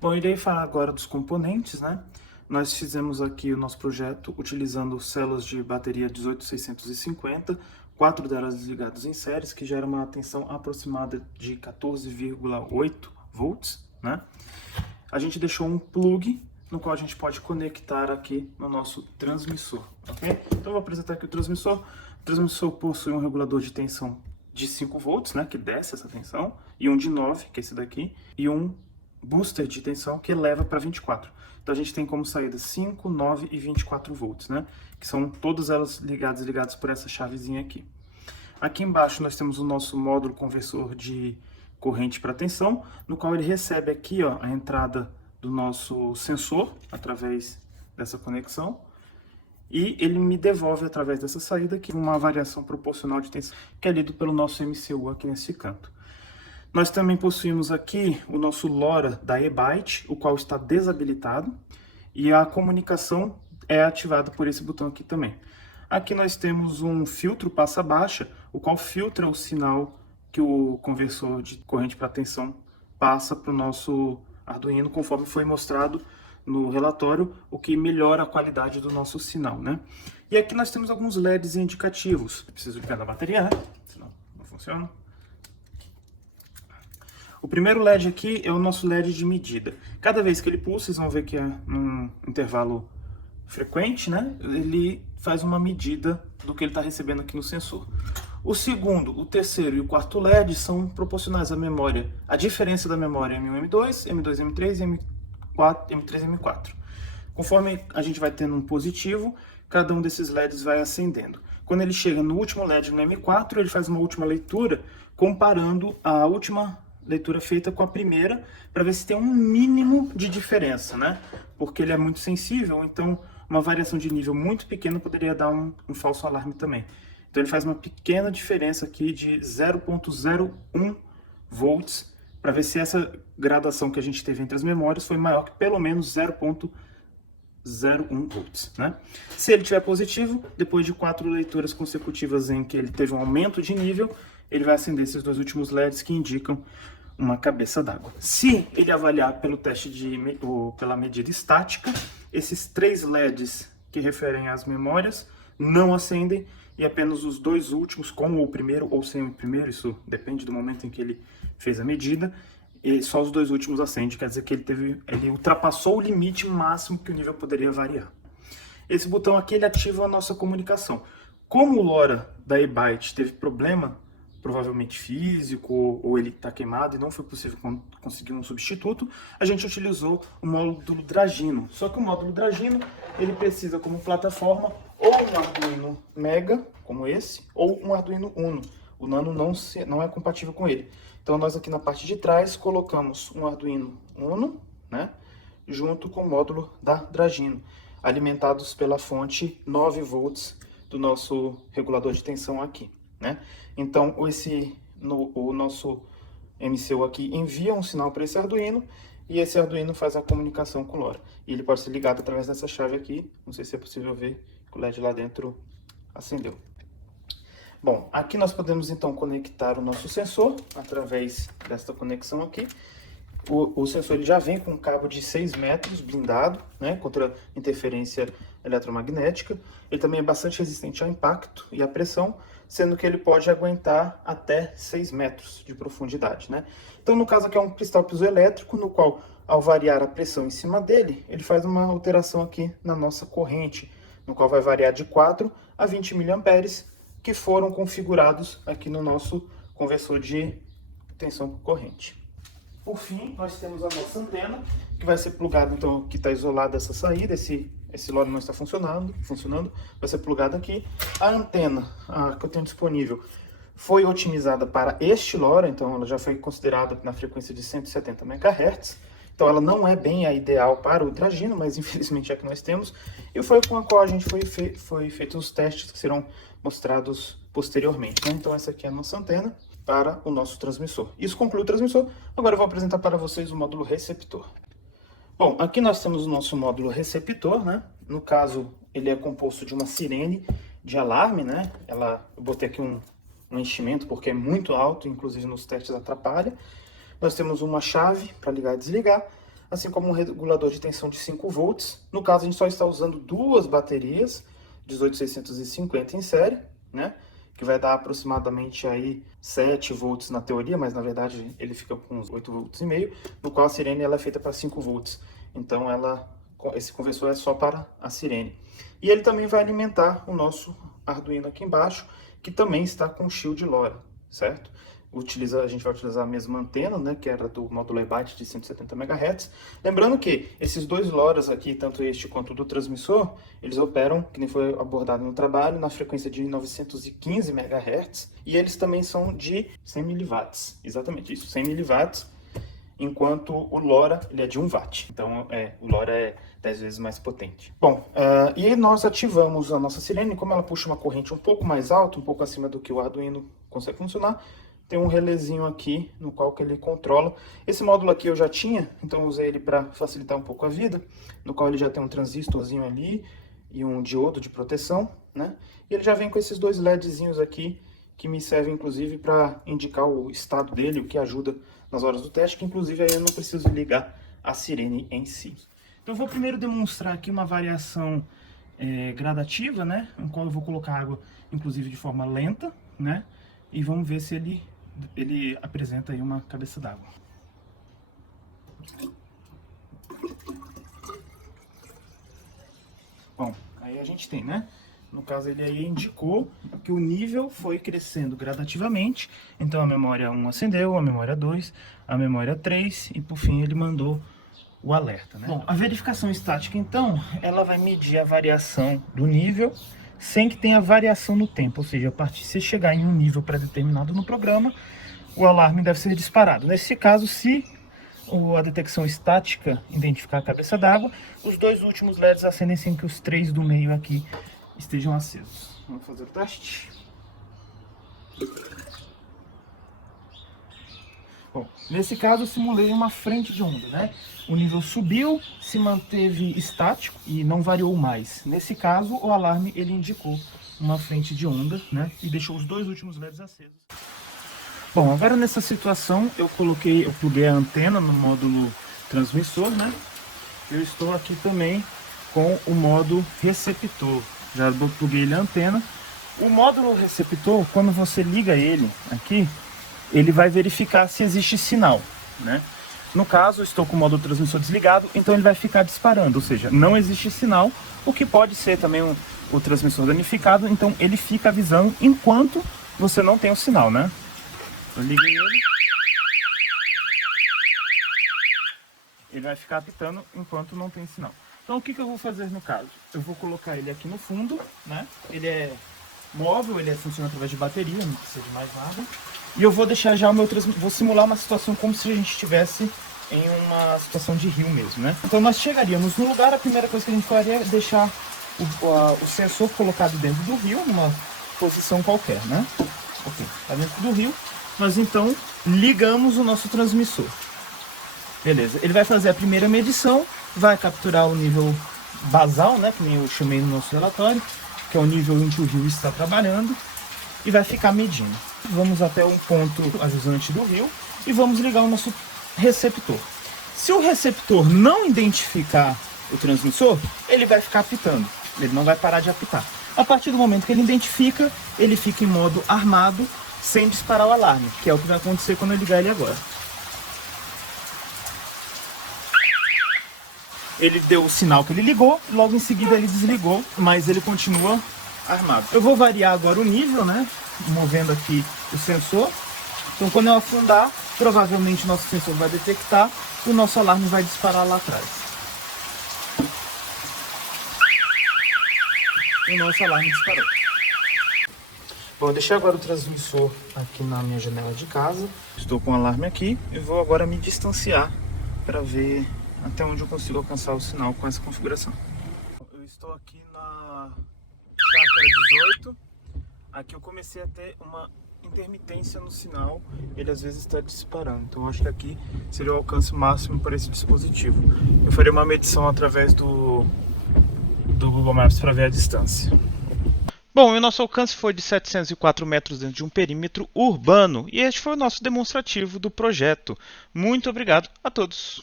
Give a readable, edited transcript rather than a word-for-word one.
Bom, irei falar agora dos componentes, né? Nós fizemos aqui o nosso projeto utilizando células de bateria 18650, 4 delas ligadas em séries, que gera uma tensão aproximada de 14,8 volts, né? A gente deixou um plug no qual a gente pode conectar aqui no nosso transmissor, ok? Então eu vou apresentar aqui o transmissor. O transmissor possui um regulador de tensão de 5 volts, né, que desce essa tensão, e um de 9, que é esse daqui, e um booster de tensão que eleva para 24. Então a gente tem como saída 5, 9 e 24 volts, né? Que são todas elas ligadas por essa chavezinha aqui. Aqui embaixo nós temos o nosso módulo conversor de corrente para tensão, no qual ele recebe aqui, ó, a entrada do nosso sensor através dessa conexão, e ele me devolve através dessa saída aqui uma variação proporcional de tensão, que é lido pelo nosso MCU aqui nesse canto. Nós também possuímos aqui o nosso LoRa da eByte, o qual está desabilitado, e a comunicação é ativada por esse botão aqui também. Aqui nós temos um filtro passa-baixa, o qual filtra o sinal que o conversor de corrente para tensão passa para o nosso Arduino, conforme foi mostrado no relatório, o que melhora a qualidade do nosso sinal, né? E aqui nós temos alguns LEDs indicativos. Eu preciso ligar na bateria, né? Senão não funciona. O primeiro LED aqui é o nosso LED de medida. Cada vez que ele pulsa, vocês vão ver que é num intervalo frequente, né? Ele faz uma medida do que ele está recebendo aqui no sensor. O segundo, o terceiro e o quarto LED são proporcionais à memória. A diferença da memória é M1, M2, M2, M3 e M3, M4. Conforme a gente vai tendo um positivo, cada um desses LEDs vai acendendo. Quando ele chega no último LED, no M4, ele faz uma última leitura, comparando a última leitura feita com a primeira, para ver se tem um mínimo de diferença, né? Porque ele é muito sensível, então uma variação de nível muito pequena poderia dar um falso alarme também. Então ele faz uma pequena diferença aqui de 0,01 volts, para ver se essa gradação que a gente teve entre as memórias foi maior que pelo menos 0,01 volts, né? Se ele tiver positivo, depois de 4 leituras consecutivas em que ele teve um aumento de nível, ele vai acender esses dois últimos LEDs que indicam uma cabeça d'água. Se ele avaliar pelo teste pela medida estática, esses 3 LEDs que referem às memórias não acendem, e apenas os dois últimos, com o primeiro ou sem o primeiro, isso depende do momento em que ele fez a medida, e só os dois últimos acendem, quer dizer que ele ultrapassou o limite máximo que o nível poderia variar. Esse botão aqui ele ativa a nossa comunicação. Como o LoRa da eByte teve problema, provavelmente físico, ou ele está queimado e não foi possível conseguir um substituto, a gente utilizou o módulo Dragino. Só que o módulo Dragino, ele precisa como plataforma ou um Arduino Mega, como esse, ou um Arduino Uno. O Nano não é compatível com ele. Então nós aqui na parte de trás colocamos um Arduino Uno, né, junto com o módulo da Dragino, alimentados pela fonte 9 volts do nosso regulador de tensão aqui, né? Então o nosso MCU aqui envia um sinal para esse Arduino, e esse Arduino faz a comunicação com o LoRa. E ele pode ser ligado através dessa chave aqui. Não sei se é possível ver que o LED lá dentro acendeu. Bom, aqui nós podemos então conectar o nosso sensor através desta conexão aqui. O sensor ele já vem com um cabo de 6 metros blindado, né, contra interferência eletromagnética. Ele também é bastante resistente ao impacto e à pressão, sendo que ele pode aguentar até 6 metros de profundidade, né? Então, no caso aqui é um cristal piezoelétrico, no qual, ao variar a pressão em cima dele, ele faz uma alteração aqui na nossa corrente, no qual vai variar de 4 a 20 mA, que foram configurados aqui no nosso conversor de tensão por corrente. Por fim, nós temos a nossa antena, que vai ser plugada, então, que está isolada essa saída, esse LoRa não está funcionando, vai ser plugada aqui. A antena que eu tenho disponível foi otimizada para este LoRa, então ela já foi considerada na frequência de 170 MHz. Então ela não é bem a ideal para o Dragino, mas infelizmente é a que nós temos. E foi com a qual a gente foi feito os testes que serão mostrados posteriormente, né? Então essa aqui é a nossa antena para o nosso transmissor. Isso conclui o transmissor. Agora eu vou apresentar para vocês o módulo receptor. Bom, aqui nós temos o nosso módulo receptor, né? No caso, ele é composto de uma sirene de alarme, né? Eu botei aqui um enchimento porque é muito alto, inclusive nos testes atrapalha. Nós temos uma chave para ligar e desligar. assim como um regulador de tensão de 5 volts. No caso, a gente só está usando duas baterias, 18650 em série, né? Que vai dar aproximadamente aí 7 volts na teoria, mas na verdade ele fica com uns 8 volts e meio, no qual a sirene ela é feita para 5 volts. Então esse conversor é só para a sirene. E ele também vai alimentar o nosso Arduino aqui embaixo, que também está com shield LoRa, certo? A gente vai utilizar a mesma antena, né, que era do módulo eByte de 170 MHz. Lembrando que esses dois LoRas aqui, tanto este quanto o do transmissor, eles operam, que nem foi abordado no trabalho, na frequência de 915 MHz, e eles também são de 100 mW, exatamente isso, 100 mW, enquanto o LoRa ele é de 1 watt. Então o LoRa é 10 vezes mais potente. Bom, e aí nós ativamos a nossa sirene, como ela puxa uma corrente um pouco mais alta, um pouco acima do que o Arduino consegue funcionar, tem um relézinho aqui no qual que ele controla. Esse módulo aqui eu já tinha, então eu usei ele para facilitar um pouco a vida, no qual ele já tem um transistorzinho ali e um diodo de proteção, né? E ele já vem com esses dois LEDzinhos aqui, que me servem inclusive para indicar o estado dele, o que ajuda nas horas do teste, que inclusive aí eu não preciso ligar a sirene em si. Então eu vou primeiro demonstrar aqui uma variação gradativa, né? No qual eu vou colocar água, inclusive de forma lenta, né? E vamos ver se ele apresenta aí uma cabeça d'água. Bom, aí a gente tem, né? No caso, ele aí indicou que o nível foi crescendo gradativamente. Então a memória 1 acendeu, a memória 2, a memória 3 e por fim ele mandou o alerta, né? Bom, a verificação estática então, ela vai medir a variação do nível sem que tenha variação no tempo, ou seja, a partir de você chegar em um nível pré-determinado no programa, o alarme deve ser disparado. Nesse caso, se a detecção estática identificar a cabeça d'água, os dois últimos LEDs acendem sem que os três do meio aqui estejam acesos. Vamos fazer o teste. Bom, nesse caso eu simulei uma frente de onda, né? O nível subiu, se manteve estático e não variou mais. Nesse caso, o alarme ele indicou uma frente de onda, né? E deixou os dois últimos LEDs acesos. Bom, agora nessa situação eu pluguei a antena no módulo transmissor, né? Eu estou aqui também com o modo receptor. Já pluguei ele a antena. O módulo receptor, quando você liga ele aqui, ele vai verificar se existe sinal, né? No caso, eu estou com o módulo transmissor desligado, então ele vai ficar disparando, ou seja, não existe sinal, o que pode ser também o transmissor danificado, então ele fica avisando enquanto você não tem o sinal, né? Eu liguei ele vai ficar apitando enquanto não tem sinal. Então o que eu vou fazer no caso? Eu vou colocar ele aqui no fundo, né? Ele é móvel, ele funciona através de bateria, não precisa de mais nada. E eu vou deixar já vou simular uma situação como se a gente estivesse em uma situação de rio mesmo, né? Então nós chegaríamos no lugar, a primeira coisa que a gente faria é deixar o sensor colocado dentro do rio, numa posição qualquer, né? Ok, tá dentro do rio. Nós então ligamos o nosso transmissor. Beleza, ele vai fazer a primeira medição, vai capturar o nível basal, né? Que nem eu chamei no nosso relatório, que é o nível em que o rio está trabalhando, e vai ficar medindo. Vamos até um ponto ajusante do rio e vamos ligar o nosso receptor. Se o receptor não identificar o transmissor, ele vai ficar apitando, ele não vai parar de apitar. A partir do momento que ele identifica, ele fica em modo armado, sem disparar o alarme, que é o que vai acontecer quando eu ligar ele agora. Ele deu o sinal que ele ligou, logo em seguida ele desligou, mas ele continua armado. Eu vou variar agora o nível, né? Movendo aqui o sensor. Então quando eu afundar, provavelmente o nosso sensor vai detectar e o nosso alarme vai disparar lá atrás. E o nosso alarme disparou. Bom, eu deixei agora o transmissor aqui na minha janela de casa. Estou com o alarme aqui e vou agora me distanciar para ver até onde eu consigo alcançar o sinal com essa configuração. Eu estou aqui na chácara 18. Aqui eu comecei a ter uma intermitência no sinal, ele às vezes está disparando. Então acho que aqui seria o alcance máximo para esse dispositivo. Eu farei uma medição através do Google Maps para ver a distância. Bom, e o nosso alcance foi de 704 metros dentro de um perímetro urbano, e este foi o nosso demonstrativo do projeto. Muito obrigado a todos!